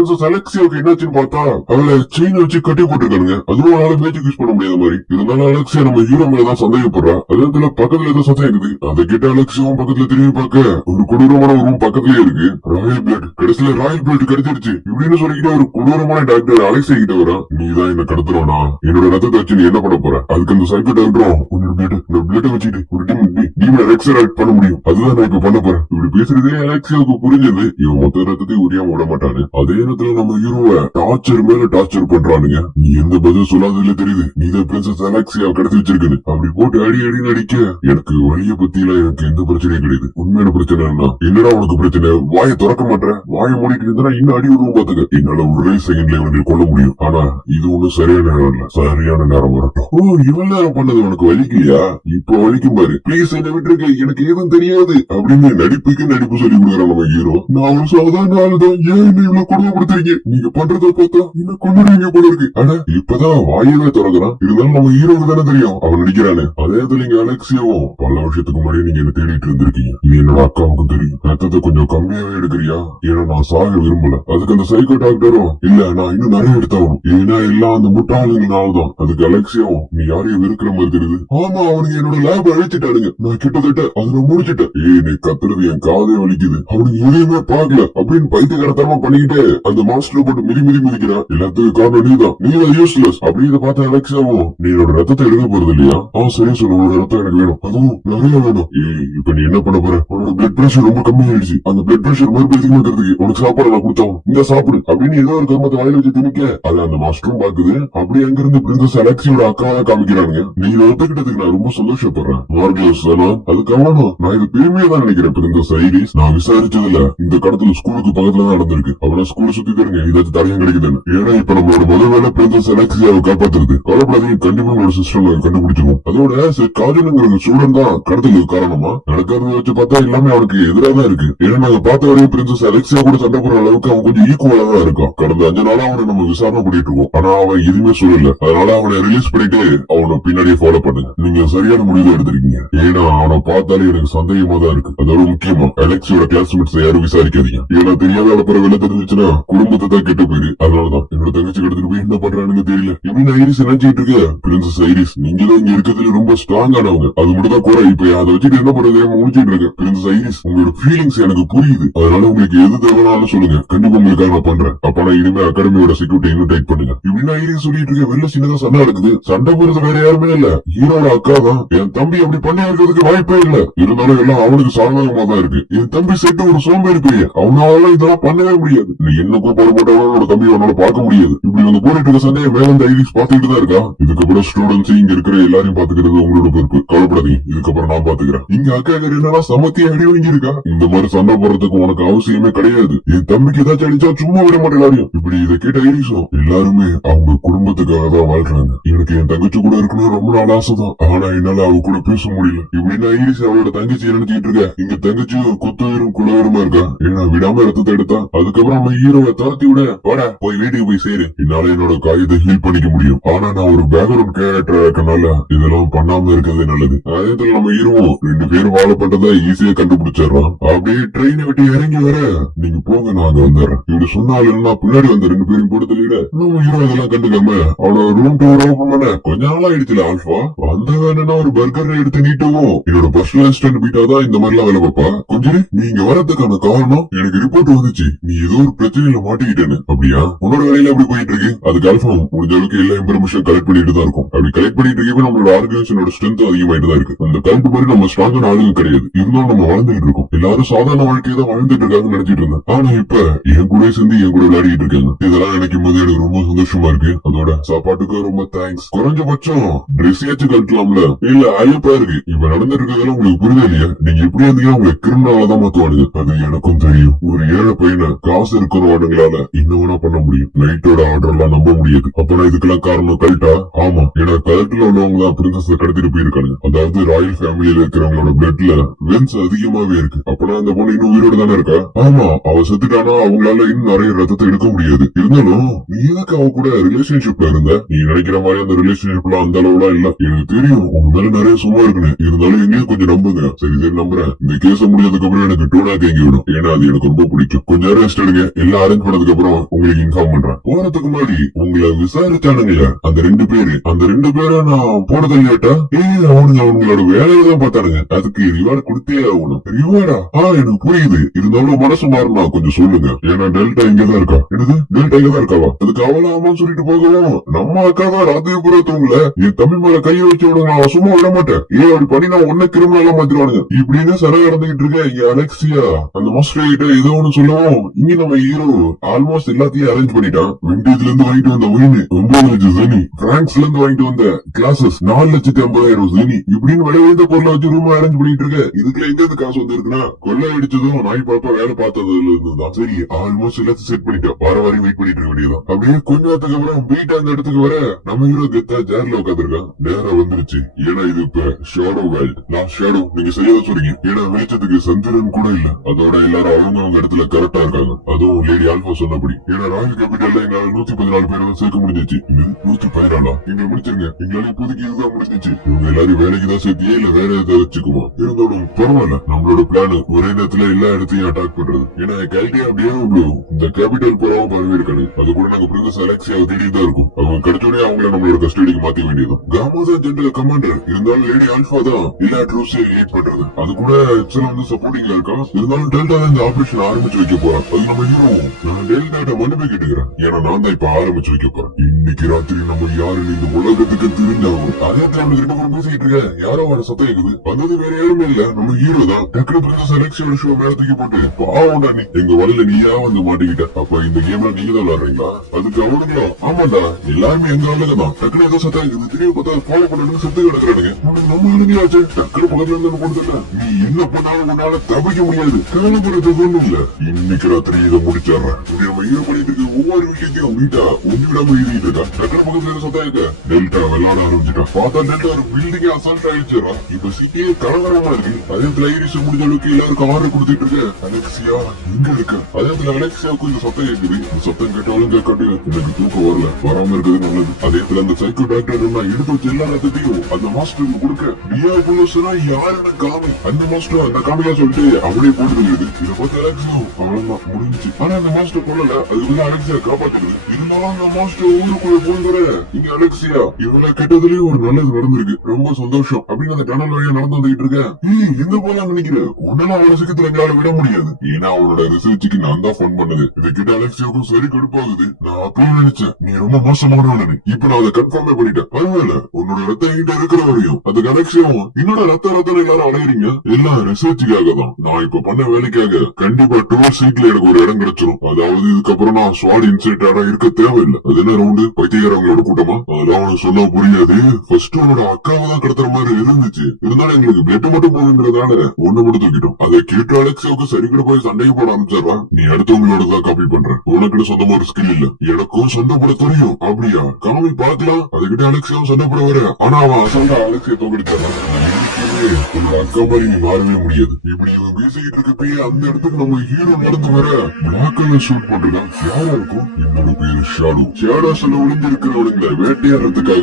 Princess அலெக்சியாவுக்கு என்னாச்சுன்னு பார்த்தா அவளை செயின் வச்சு கட்டி போட்டுருக்கானுங்க. அதுவும் அவளால மேஜிக் யூஸ் பண்ண முடியாத மாதிரி. இதனால அலெக்சியா நம்ம ஹீரோ மேலதான் சந்தேகப்படுறா. அதே பக்கத்துல ஏதோ சத்தம் இருக்குது. அதை கேட்ட அலெக்சியாவும் பக்கத்துல திரும்பி பார்க்க ஒரு கொடூரமான ஒரு ரூம் பக்கத்துலயே இருக்கு. ராயல் பிளட் கடைசியில ராயல் பிளட் கிடைச்சிருச்சு இப்படின்னு சொல்லிக்கிட்டு ஒரு கொடூரமான டாக்டர் அலெக்சியா கிட்ட வரா. நீதான் என்ன கடத்துறோனா, என்னோட ரத்தத்தை வச்சு நீ என்ன பண்ண போற? அதுக்கு அந்த சைக்கோ டாக்டரும் உன்னோட பிளட் வச்சுட்டு ஒரு டீம் எக்ஸராக்ட் பண்ண முடியும், அதுதான் நான் இப்ப பண்ண போறேன். இப்படி பேசுறதே அலெக்சியாவுக்கு புரிஞ்சது. இவன் மொத்த ரத்தத்தை உரியாம விட மாட்டானு. அதே நேரத்துல நம்ம ஹீரோவை டார்ச்சர் மேல டார்ச்சர் பண்றானுங்க. நீ எந்த பதில் சொல்லாததுல தெரியுது நீதான் பிரின்சஸ் அலெக்சியா கடத்தி வச்சிருக்கேன்னு. அப்படி போட்டு அடி நடிக்க எனக்கு வழிய பத்தியில எனக்கு எந்த பிரச்சனையும் கிடையாது. உண்மையான பிரச்சனை என்னடா உனக்கு பிரச்சனை? வாயை திறக்க மாட்டேன். வாயை மூடிட்டு இருந்தா இன்னும் அடி உருவம் பாத்துக்க. என்னால ஒரே செகண்ட்ல இவனை கொல்ல முடியும். ஆனா இது ஒண்ணும் சரியான நேரம் இல்ல. சரியான நேரம் வரட்டும். ஓ, இவன் நேரம் பண்ணது உனக்கு வலிக்கலையா? இப்ப வலிக்கும் பாரு. பிளீஸ் என்ன விட்டுருக்க, எனக்கு ஏதும் தெரியாது அப்படின்னு நடிப்பு சொல்லி கொடுக்குறான் நம்ம ஹீரோ. நான் ஒரு சாதாரண ஆளுதான், ஏன் என்ன இவ்வளவு கொடுமைப்படுத்துறீங்க? நீங்க பண்றத பார்த்தா என்ன கொண்டுடுவீங்க போல இருக்கு. ஆனா இப்பதான் வாயவே திறக்கிறான். இருந்தாலும் நம்ம ஹீரோக்கு தானே தெரியும் அவன் நடிக்கிறானு. அதே இடத்துல நீங்க அலெக்சியாவும் பல வருஷத்துக்கு முன்னாடி நீங்க என்ன தேடிட்டு இருந்திருக்கீங்க. இது என்னோட அக்காவுக்கும் தெரியும். ரத்தத்தை கொஞ்சம் கம்மியாவே எடுக்கிறியா? ஏன்னா நான் சாக விரும்பல. அதுக்கு அந்த சைக்கோ டாக்டரும் இல்ல நான் இன்னும் நிறைய எடுத்தாகணும், ஏன்னா எல்லாம் அந்த முட்டாளுங்கனால்தான். அதுக்கு அலெக்சியாவும் நீ யாரையும் வெறுக்கிற மாதிரி தெரியுது. ஆமா, அவனுக்கு என்னோட லேப் அழைச்சிட்டானுங்க. நான் கிட்டத்தட்ட அதுல முடிச்சிட்டேன். நீ கத்துறது என் காதே வலிக்குது. அவனுக்கு எதையுமே பாக்கல அப்படின்னு பைத்தியகாரத்தனமா பண்ணிக்கிட்டு அந்த மாஸ்டர் போட்டு மிதி மிதிக்கிறான். எல்லாத்துக்கும் காரணம் நீதான் யூஸ்லெஸ் அப்படின்னு பார்த்த அலெக்சியாவும் நீ என்னோட ரத்தத்தை எடுக்க போறது இல்லையா? சரி சொல்லு, உன்னோட ரத்தம் எனக்கு வேணும், அதுவும் நிறைய வேணும். இப்ப நீ என்ன பண்ண போற? உன்னோட பிளட் பிரஷர் ரொம்ப கம்மியாயிடுச்சு. அந்த பிளட் பிரஷர் மறுபடியும் இருக்கிறதுக்கு உனக்கு சாப்பாடு நான் கொடுத்தோம், இந்த சாப்பிடு அப்படின்னு ஏதோ ஒரு கர்மத்தை வாயில வச்சு திணிக்க அது அந்த மாஸ்டரும் பாக்குது. அப்படி அங்க இருந்து பிரின்சஸ் அலெக்சியோட அக்காவை காமிக்கிறானுங்க. நீ இதை ஒத்துக்கிட்டதுக்கு நான் ரொம்ப சந்தோஷப்படுறேன். மார்கலஸ் அதுக்கு அவனும் நான் இது பெருமையா தான் நினைக்கிறேன். பிரின்சஸ் ஐரிஸ், நான் விசாரிச்சதுல இந்த கடத்துல ஸ்கூலுக்கு பக்கத்துல தான் நடந்திருக்கு. அவனை ஸ்கூலை சுத்தி தருங்க, இதாச்சும் தடையும் கிடைக்குதுன்னு. ஏன்னா இப்ப நம்மளோட முதல் வேலை பிரின்சஸ் அலெக்சியாவை காப்பாத்துறது. கவலைப்படாதீங்க, கண்டிப்பா உங்களோட சிஸ்டம் கண்டுபிடிச்சிருவோம். அதோட காஜனுங்கிற ஸ்டூடெண்ட் தான் கடத்துக்கு காரணமா நடக்கிறத வச்சு பார்த்தா எல்லாமே அவனுக்கு எதிராக தான் இருக்கு. ஏன்னா நாங்க பார்த்த வரையும் பிரின்சஸ் அலெக்சியா கூட சண்டை போற அளவுக்கு அவன் கொஞ்சம் ஈக்குவலா தான் இருக்கான். கடந்த 5 நாளா அவனை நம்ம விசாரணை பண்ணிட்டு இருக்கோம். ஆனா அவன் எதுவுமே சொல்லல. அதனால அவனை ரிலீஸ் பண்ணிட்டு அவனை பின்னாடியே ஃபாலோ பண்ணுங்க. நீங்க சரியான முடிவு எடுத்திருக்கீங்க. ஏன்னா அவனை பார்த்தாலே எனக்கு சந்தேகமா தான் இருக்கு. அதோட முக்கியமா அலெக்சியோட கிளாஸ்மேட்ஸ் யாரும் விசாரிக்காதீங்க. ஏன்னா தெரியாத அளப்புற வெளில தெரிஞ்சுச்சுன்னா குடும்பத்தை தான் கெட்டு போயிரு. அதனாலதான் என்னோட தங்கச்சி எடுத்துட்டு போய் என்ன பண்றானுங்க தெரியல. எப்படி ஐரிஸ் நினைச்சிட்டு இருக்க? பிரின்சஸ் ஐரிஸ், நீங்க தான் இங்க இருக்கிறதுல ரொம்ப ஸ்ட்ராங் ஆனவங்க. அது மட்டும் தான் குறை. இப்ப அதை வச்சுட்டு என்ன பண்றது முடிச்சிட்டு இருக்க. பிரின்சஸ் ஐரிஸ், உங்களோட ஃபீலிங்ஸ் எனக்கு புரியுது. அதனால உங்களுக்கு எது தேவைனாலும் சொல்லுங்க, கண்டிப்பா உங்களுக்காக நான் பண்றேன். அப்ப நான் இனிமே அகாடமியோட செக்யூரிட்டி இன்னும் டைட் பண்ணுங்க. இப்படின்னு ஐரிஸ் சொல்லிட்டு இருக்க. வெளில சின்னதா சண்டை நடக்குது. சண்டை போறது வேற யாருமே இல்ல, ஹீரோட அக்கா தான். என் தம்பி அப்படி பண்ணி இருக்கிறதுக்கு வாய்ப்பே இல்ல. இருந்தாலும் எல்லாம் அவனுக்கு சாதகமா தான் இருக்கு. என் தம்பி செட்டு ஒரு சோம்பேறி பையன், அவனால இதெல்லாம் பண்ணவே முடியாது. நீ என்ன கூப்பாடு போட்டவனோட தம்பி அவனால பார்க்க முடியாது. இப்படி வந்து போட்டுட்டு இருக்க சண்டையை மேல இந்த ஐரிஸ் பாத்துக்கிட்டு தான் இருக்கா. இதுக்கப்புறம் ஸ்டூடெண்ட்ஸ் இங்க இருக்கிற எல்லாரையும் பாத்துக்கிறது உங்களோட பொறுப்பு. கவலைப்படாதீங்க, இதுக்கப்புறம் நான் பாத்துக்கிறேன். இங்க அக்கா என்னன்னா சமத்தியா அடி வாங்கி இருக்கா. இந்த மாதிரி சண்டை போறதுக்கு உனக்கு அவசியமே கிடையாது. என் தம்பிக்கு ஏதாச்சும் அடிச்சா சும்மா விட மாட்டேன் எல்லாரையும். இப்படி இதை கேட்ட ஐரிஸும் எல்லாருமே அவங்க குடும்பத்துக்காக தான் வாழ்றாங்க. எனக்கு என் தங்கச்சி கூட இருக்கணும் ரொம்ப நாள் ஆசைதான். ஆனா என்னால அவ கூட பேச முடியல. இப்படின்னு ஐரிஸ் அவளோட தங்கச்சி நினைச்சிட்டு இருக்க. இங்க தங்கச்சியும் குத்தவரும் குலவருமா இருக்கா. ஏன்னா விடாம ரத்தத்தை எடுத்தா. அதுக்கப்புறம் நம்ம ஹீரோவை துரத்தி விட வாடா போய் வீட்டுக்கு போய் சேரு, என்னால என்னோட காயத்தை ஹீல் பண்ணிக்க முடியும். ஆனா நான் ஒரு பேக்ரவுண்ட் கேரக்டரா இருக்கனால இதெல்லாம் பண்ணாம இருக்கிறது நல்லது. அதே நம்ம ஹீரோவும் 2 பேரும் வாழ பண்றதா ஈஸியா கண்டுபிடிச்சிடறான். அப்படியே ட்ரெயினை விட்டு இறங்கி வர நீங்க போங்க நான் அங்க வந்துடுறேன் இப்படி சொன்னாலும் பின்னாடி வந்த 2 பேரும் கூட தெரியல. நம்ம ஹீரோ இதெல்லாம் கண்டுக்காம அவனோட ரூம் டோர் ஓபன் பண்ண கொஞ்ச நாள் ஆயிடுச்சுல. ஆல்பா வந்த வேணும்னா ஒரு பர்கர் எடுத்து நீட்டவும் என்னோட பர்சனல் அசிஸ்டன்ட் பீட்டாதான் இந்த மாதிரி எல்லாம் வேலை பார்ப்பா. கொஞ்சம் நீங்க வரதுக்கான காரணம் எனக்கு ரிப்போர்ட் வந்துச்சு, நீ ஏதோ ஒரு பிரச்சனையில மாட்டிக்கிட்டேன்னு. அப்படியா? உன்னோட வேலையில அப்படி போயிட்டு இருக்கு. அதுக்கு ஆல்பா முடிஞ்ச அளவுக்கு எல்லா இன்ஃபர்மேஷன் கலெக்ட் பண்ணிட்டு தான் இருக்கும். அப்படி கலெக்ட் பண்ணிட்டு இருக்கவே நம்மளோட ஆர்கனைசேஷனோட ஸ்ட்ரென்த் அதிகமாயிட்டு தான் இருக்கு. அந்த கல்ட் மாதிரி நம்ம ஸ்ட்ராங்கான ஆளுங்க கிடையாது. இருந்தாலும் நம்ம வாழ்ந்துட்டு இருக்கோம். எல்லாரும் சாதாரண வாழ்க்கையை தான் வாழ்ந்துட்டு இருக்காங்கன்னு நினைச்சிட்டு இருந்தேன். ஆனா இப்ப என் கூட சேர்ந்து என் கூட விளையாடிட்டு இருக்காங்க. இதெல்லாம் நினைக்கும் போது எனக்கு ரொம்ப சந்தோஷமா இருக்கு. அதோட சாப்பாட்டுக்கு ரொம்ப தேங்க்ஸ். குறைஞ்சபட்சம் ட்ரெஸ் ஏச்சு கட்டலாம்ல. இல்ல அழுப்பா இருக்கு. இப்ப நடந்துட்டு இருக்கிறதெல்லாம் உங்களுக்கு புரியுது இல்லையா? நீங்க எப்படி இருந்தீங்கன்னா உங்களை கிரிமினலா தான் மாத்துவானுங்க. அது எனக்கும் தெரியும். ஒரு ஏழை பையனை காசு இருக்கிறவானுங்களால இன்னொன்னா பண்ண முடியும். நைட்டோட ஆர்டர் எல்லாம் நம்ப முடியாது. அப்ப இதுக்கெல்லாம் காரணம் கல்ட்டா? ஆமா, ஏன்னா கல்ட்டுல உள்ளவங்க தான் பிரின்சஸ் கடத்திட்டு போயிருக்காங்க. அதாவது ராயல் ஃபேமிலியில இருக்கிறவங்களோட பிளட்ல வென்ஸ் அதிகமாவே இருக்கு. அப்பனா அந்த பொண்ணு இன்னும் உயிரோட தானே இருக்கா? ஆமா, அவ செத்துட்டானா அவங்களால இன்னும் நிறைய ரத்தத்தை எடுக்க முடியாது. இருந்தாலும் நீ எதுக்கு அவ கூட ரிலேஷன்ஷிப்ல இருந்த? நீ நினைக்கிற மாதிரி அந்த ரிலேஷன்ஷிப்ல அந்த அளவுலாம் இல்ல. எனக்கு தெரியும் உங்க மேல நிறைய சும்மா இருக்குன்னு. இருந்தாலும் எங்கேயும் கொஞ்சம் நம்புங்க. சரி நம்புறேன். இந்த கேஸ முடிஞ்சதுக்கு அப்புறம் எனக்கு டூனா கேங்கி விடும். ஏன்னா அது எனக்கு ரொம்ப பிடிக்கும். கொஞ்சம் ரெஸ்ட் எடுங்க. எல்லா அரேஞ்ச் பண்ணதுக்கு அப்புறம் உங்களுக்கு இன்ஃபார்ம் பண்றேன். போறதுக்கு முன்னாடி உங்களை விசாரிச்சானுங்கள அந்த ரெண்டு பேரை நான் போனது இல்லையாட்டா? அவங்களோட வேலையை தான் பார்த்தானுங்க. அதுக்கு ரிவார்டு கொடுத்தே ஆகணும். ரிவார்டா? எனக்கு புரியுது. இருந்தாலும் மனசு மாறினா கொஞ்சம் சொல்லுங்க. ஏன்னா டெல்டா இங்கதான் இருக்கா. என்னது டெல்டா இங்கதான் இருக்காவா? அதுக்கு அவளாம சொல்லிட்டு போகவும் நம்ம அக்கா தான் ராத்திரி பூரா தூங்கல. என் தம்பி மேல கையை வச்சு விடுங்க, நான் சும்மா விட மாட்டேன். அப்படி பண்ணி நான் ஒன்ன கிரிமினலா மாத்திருவானுங்க இப்படின்னு சர நடந்துகிட்டு இருக்க. இங்க அலெக்சியா அந்த மாஸ்டர் கிட்ட ஏதோ ஒண்ணு சொல்லவும் இங்க நம்ம ஹீரோ ஆல்மோஸ்ட் எல்லாத்தையும் அரேஞ்ச் பண்ணிட்டான். விண்டேஜ்ல இருந்து வாங்கிட்டு வந்த ஒயின் 9 லட்சம் ஜெனி, பிரான்ஸ்ல இருந்து வாங்கிட்டு வந்த கிளாஸஸ் 4,50,000 ஜெனி, இப்படின்னு விளையாட பொருளை வச்சு ரூம் அரேஞ்ச் பண்ணிட்டு இருக்க. இதுக்குள்ள எங்க இருந்து காசு வந்து இருக்குன்னா கொள்ளை அடிச்சதும் நாய் பாப்பா வேலை பார்த்ததுல இருந்துதான். சரி ஆல்மோஸ்ட் எல்லாத்தையும் செட் பண்ணிட்டேன். வார வாரம் வெயிட் பண்ணிட்டு இருக்க வேண்டியதான். அப்படியே கொஞ்ச நேரத்துக்கு அப்புறம் பீட் அந்த இடத்துக்கு வர நம்ம ஹீரோ கெத்தா சேர்ல உட்காந்துருக்கான். நேரம் வந்துருச்சு. ஏன்னா இது இப்ப ஷேடோ வேல்ட். நான் ஷேடோ நீங்க செய்யாத சொல்றீங்க. ஏன்னா வெளிச்சத்துக்கு சந்திரன் கூட இல்ல. அதோட எல்லாரும் அவங்க இடத்துல கரெக்டா இருக்காங்க. அதுவும் லேடி ஆல்பா சொன்னபடி. ஏன்னா ராயல் கேபிட்டல்ல எங்களால 114 பேரை சேர்க்க முடிஞ்சிச்சு. 114 இங்க முடிச்சிருங்க. எங்களால இப்போதைக்கு இதுதான் முடிஞ்சிச்சு. இவங்க எல்லாரும் வேலைக்கு தான் சேர்த்தியே இல்ல வேற ஏதாவது வச்சுக்குவோம். இருந்தாலும் பரவாயில்ல. நம்மளோட பிளான் ஒரே நேரத்துல எல்லா இடத்தையும் அட்டாக் பண்றது. ஏன்னா கேல்டியா அப்படியே இந்த கேபிட்டல் புறாவும் பரவி இருக்காது. அது கூட நாங்க பிரின்சஸ் அலெக்சியாவை தேடி தான் இருக்கும். அவங்க கிடைச்சோடனே அவங்கள நம்மளோட கஸ்டடிக்கு மாத்தி வேண்டியதும். காமா தான் ஜெனரல் கமாண்டர். இருந்தாலும் லேடி ஆல்பா தான் எல்லா ட்ரூப்ஸையும் லீட் பண்றது. அது கூட எக்ஸல் வந்து சப்போர்ட்டிங்கா இருக்கான். இருந்தாலும் டெல்டா தான் இந்த ஆபரேஷன் ஆரம்பிச்சு வைக்க போறான். அது நம்ம ஹீரோ. நான் டெல்டாட்ட மன்னிப்பு கேட்டுக்கிறேன். ஏன்னா நான் தான் இப்ப ஆரம்பிச்சு வைக்க போறேன். இன்னைக்கு ராத்திரி நம்ம யாருன்னு இந்த உலகத்துக்கு தெரிஞ்சாகும். அதே நம்ம 2 பேரும் பேசிட்டு இருக்க. யாரோ வர சத்தம் இருக்குது. வந்தது வேற யாருமே இல்ல, நம்ம ஹீரோ தான். டக்குனு பிரின்சஸ் அலெக்சியோட ஷோ மேல தூக்கி போட்டு பாவம்டா நீ எங்க வலையில நீயா வந்து மாட்டிக்கிட்ட. அப்ப இந்த கேம்ல நீங்க தான் விளையாடுறீங்களா? அதுக்கு அவனுங்களா? ஆமாண்டா எல்லாருமே எங்க ஆளுங்க தான். டக்குனு ஏதோ சத்தம் இருக்குது. திடீர்னு பார்த்தா ஃபாலோ பண்ணிட்டு செத்து கிடக்குறானுங்க. நம்ம ஆளுங்களாச்சு. டக்குனு பக்கத்துல இருந்து கொடுத்துட்டேன். நீ என்ன பண்ணாலும் உன்னால தப்பிக்க முடியாது. கவலைப்படுறது ஒண்ணும் இல்ல. இன்னைக்கு ராத்திரி இதை முடிச்சிடுறேன். நம்ம ஹீரோ பண்ணிட்டு இருக்க ஒவ்வொரு விஷயத்தையும் வீட்டா ஒண்ணு விடாம எழுதிட்டு இருக்கா. டக்குனு பக்கத்துல இருந்து சத்தம் இருக்க. டெல்டா விளையாட ஆரம்பிச்சுட்டா. பார்த்தா டெல்டா ஒரு பில்டிங் அசால்ட் ஆயிடுச்சுடா. இப்ப சிட்டியே கலவரமா இருக்கு. அதே ஐரிஷ் முடிஞ்ச அளவுக்கு எல்லாருக்கும் ஆர்டர் கொடுத்துட்டு இருக்க. அலெக்சியா எங்க இருக்க? அதே அலெக்சியாவுக்கு இந்த சத்தம் கேக்குது. இந்த சத்தம் கேட்டாலும் கேட்காட்டு எனக்கு தூக்கம் வரல. வராம இருக்கிறது நல்லது. அதே அந்த சைக்கோ டாக்டர் நான் எடுத்து வச்ச எல்லா ரத்தத்தையும் அந்த மாஸ்டருக்கு கொடுக்க. டியா புலோஸ்னா யாருன்னு காமி. அந்த மாஸ்டர் அந்த காமியா சொல்லிட்டு அப்படியே போட்டுருக்குது. இதை பார்த்து அலெக்சியா அவ்வளவுதான் முடிஞ்சு. ஆனா அந்த மாஸ்டர் கொள்ளல. அதுக்குள்ள அலெக்சியா காப்பாத்துறது. இருந்தாலும் அந்த மாஸ்டர் ஊருக்குள்ள போகிற இங்க அலெக்சியா இவனை கெட்டதுலயும் ஒரு நல்லது நடந்திருக்கு. ரொம்ப சந்தோஷம் அப்படின்னு அந்த டனல் வழியா நடந்து வந்துகிட்டு இருக்கேன். எங்க போலாம் நினைக்கிறேன். உன்னால அவளை சீக்கிரத்துல எங்களால விட முடியாது. ஏன்னா அவனோட ரிசர்ச்சுக்கு நான் தான் போன் பண்ணது. இதை கிட்ட அலெக்சியாவுக்கும் சரி கடுப்பாகுது. நான் அப்பவும் நினைச்சேன் நீ ரொம்ப மோசமானவனு. இப்ப நான் அதை கன்ஃபார்மே பண்ணிட்டேன். பரவாயில்ல உன்னோட ரத்தம் என்கிட்ட இருக்கிற வரையும் அது அலெக்சியாவும் என்னோட ரத்தம் எல்லாரும் அலையறீங்க. எல்லாம் ரிசர்ச்சுக்காக தான். நான் இப்ப பண்ண வேலைக்காக கண்டிப்பா 12 சீட்ல எனக்கு ஒரு இடம் கிடைச்சிடும். அதாவது இதுக்கப்புறம் நான் ஸ்வாட் இன்சைட்டரா இருக்க தேவையில்லை. அது என்ன ரவுண்டு பைத்தியக்காரங்களோட கூட்டமா? அதெல்லாம் அவனுக்கு சொல்ல புரியாது. ஃபர்ஸ்ட் அவனோட அக்காவை தான் கடத்துற மாதிரி இருந்துச்சு. இருந்தாலும் எங்களுக்கு பிளட் மட்டும் போகுங்கிறதால ஒண்ணு மட்டும் தூக்கிட்டோம். அதை கேட்டு அலெக்சியாவுக்கு சரி கூட போய் சண்டையை போட ஆரம்பிச்சிடறா. நீ அடுத்தவங்களோட தான் காப்பி பண்ற. உனக்கு சொந்தமா ஒரு ஸ்கில் இல்ல. எனக்கும் சண்டை போட தெரியும். அப்படியா? காமி பாக்கலாம். அதுகிட்ட அலெக்சியாவும் சண்டை போட வர. ஆனா அவன் அசால்ட்டா அலெக்சியா தோக்கடிச்சான். அக்கா மாதிரி நீ மாறவே முடியாது. இப்படி இவன் பேசிக்கிட்டு இருக்கப்பயே அந்த இடத்துக்கு நம்ம ஹீரோ நடந்து வர பிளாக் கலர் ஷூட் போட்டுதான். யாரா இருக்கும்? என்னோட பேரு ஷாடோ. ஷாடோ சொல்ல ஒளிஞ்சிருக்கிறவனுங்களை வேட்டையாடுறதுக்காக